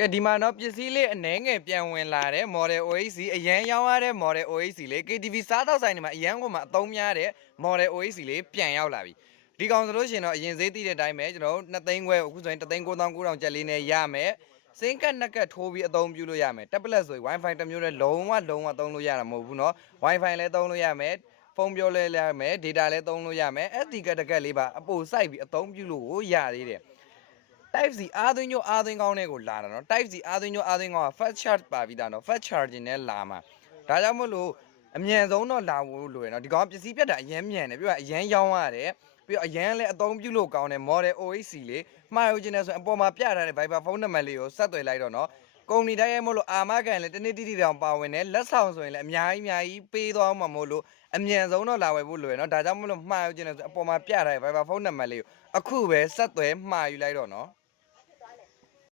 ကဲဒီမှာတော့ပစ္စည်းလေးအနှဲငယ်ပြန်ဝင်လာတဲ့ Model OHC အရန်ရောင်းရတဲ့ Model OHC လေး KTV စားတော့ဆိုင်တွေမှာအရန်ကိုမှအသုံးများတဲ့ Model OHC လေးပြန်ရောက်လာပြီဒီကောင်ဆိုလို့ရှိရင်တော့အရင်ဈေးသိတဲ့အတိုင်းပဲကျွန်တော်တို့2သိန်းခွဲအခုဆိုရင်3,900ကျပ်လေးနဲ့ရမယ်စင်ကတ်နှစ်ကတ်ထိုးပြီးအသုံးပြုလို့ရမယ် tablet ဆိုရင် Wi-Fi တစ်မျိုးနဲ့လုံးဝသုံးလို့ရတာမဟုတ်ဘူးเนาะ Wi-Fi လည်းသုံးလို့ရမယ်ဖုန်းပြောလဲရမယ် data လည်းသုံးလို့ရမယ် SD ကတ်တကတ်လေးပါအပိုစိုက်ပြီးအသုံးပြုလို့ကိုရသေးတယ်Type C အားသွင်းညအားသွင်းကောင်းတဲ့ကိုလာတာနော် Type C အားသွင်းညအားသွင်းကောင်းက fast charge ပါပြီးသားနော် fast charging နဲ့လာမှာဒါကြောင့်မို့လို့အမြန်ဆုံးတော့လာဖို့လိုရနော်ဒီကောင်ပစ္စည်းပြတ်တာအရန်မြန်တယ်ပြီးတော့အရန်ရောင်းရတယ်ပြီးတော့အရန်လည်းအသုံးပြုလို့ကောင်းတယ် Model OHC လေးမှာယူခြင်းနဲ့ဆိုအပေါ်မှာပြထားတဲ့ Viber ဖုန်းနံပါတ်လေးကိုဆက်သွယ်လိုက်တော့နော်ကုမ္ပဏီတိုင်းရဲ့မို့လို့အာမခံလည်းတနေ့တိတိတောင်ပါဝင်တယ်လက်ဆောင်ဆိုရင်လည်းအများကြီးပေးသွားမှာမို့လို့အမြန်ဆုံးတော့လာဝယ်ဖို့လိုရနော်ဒါကြောင့်မို့လို့မှာယူခြင်းနဲ့ဆိုအပေါ်မှာပြထားတဲ့ Viber ဖုန်းနံပါတ်လေးကိုအခုပဲဆက်သွယ်မှာယူလိုက်တော့နော်